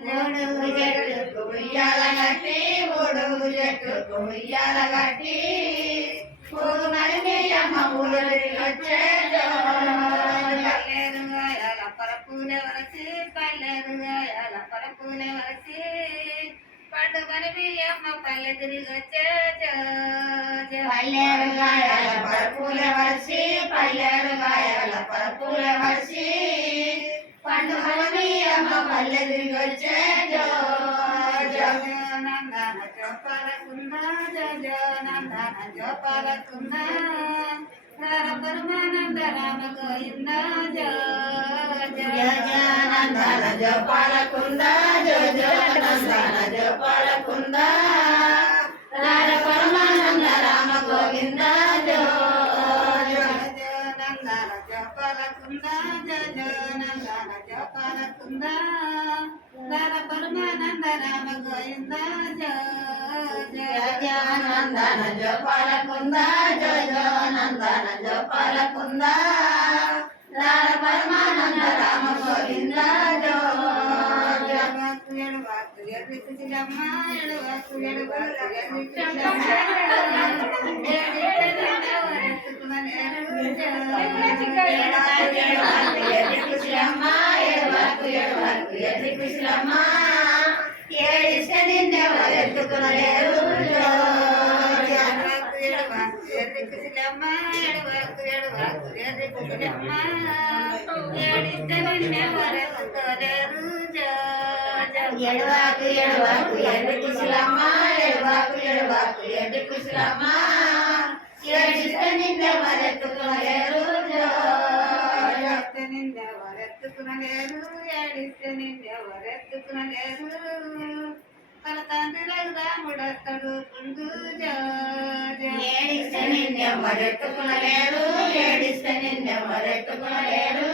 గొడుగు చెట్టుకు ఉయ్యాల గట్టి గొడుగు చెట్టుకు ఉయ్యాల గట్టి పూమని మీ అమ్మ ఊరికి వచ్చే పల్లెరు గాయాల పరపూలే వరసి పల్లెరు గాయాల పరపూలే వరసి పండుగని మీ అమ్మ పల్లె తిరిగి వచ్చే పల్లెరు గాయాల పరపూలే వరసి పల్లెరు గాయాల పరపూలే వరసి పండుగని మీ అమ్మ పల్లె తిరిగి వచ్చే నందన జోపాలకుంద నందన జోపాలకుంద పరమానంద రామ గోవింద నందన జోపాలకుంద నందన జోపాలకుంద పరమానంద రామ గోవింద నందన జోపాలకుంద నందన జోపాలకుంద పరమానంద రామ గోవింద నందన జోపాలకుంద నందన జోపాలకుంద పరమానంద రామ గోవింద ఎడవాకు ఎడువాకు ఎడవాకు ఏడిస్తే నిన్నెవరెత్తుకునలేరు ఎడవాకు ఎడవాకు ఎడ్డి కుశలమ్మ ఎడవాకు ఎడవాకు ఎడ్డి కుశలమ్మ ఏడిస్తే నిన్నెవరెత్తుకునలేరు నిన్నెవరెత్తుకునలేరు ఏడిస్తే నిన్నెవరెత్తుకునలేరు తండ్రి రాముడతడు కుండు ఏడిస్తే నిన్నెవరెత్తుకునలేరు ఏడిస్తే నిన్నెవరెత్తుకునలేరు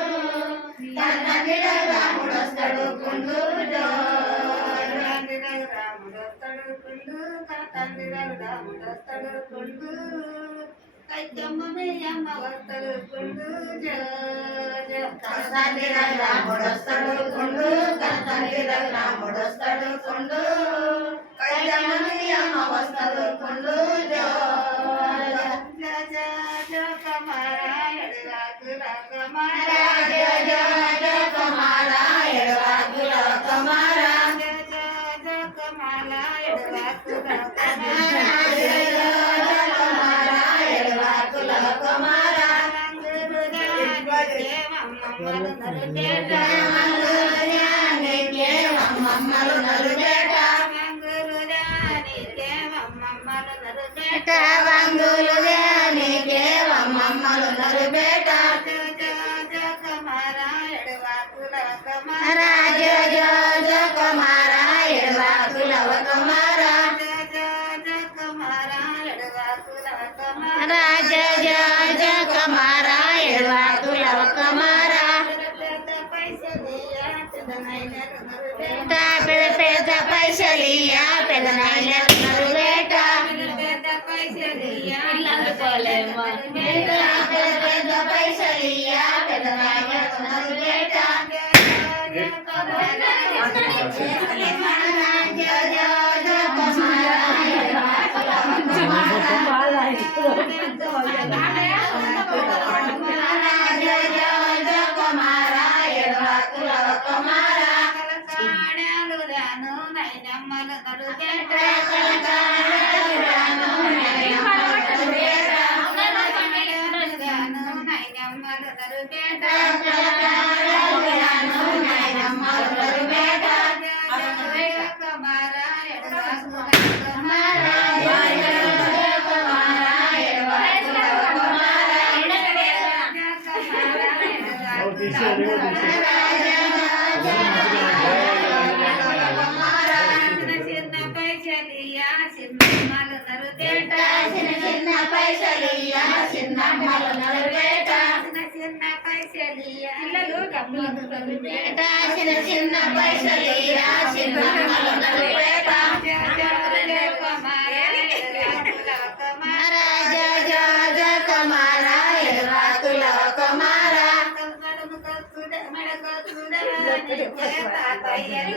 తండ్రి రాముడొస్తాడు కుండు రాముడొస్తాడు కుండు తండ్రి రాముడొస్తాడు కుండు కైతమ్మ అమ్మ వస్తాడు కుండు తండ్రి రాముడొస్తాడు కుండు తండ్రి రాముడొస్తాడు కుండు కైతమ్మ అమ్మ వస్తాడు కుండు వంగులు మమ్మలు నరుబేట రాజ కుమార ఎడవాకులవ కుమార రాజ కుమార ఎడవాకులవ కుమార పెద్ద పైసలియా పెద్ద నరుబేట పెద్ద పైసలియా పెద్ద నరుబేట చిన్న పైసలియా చిన్న పేర్లు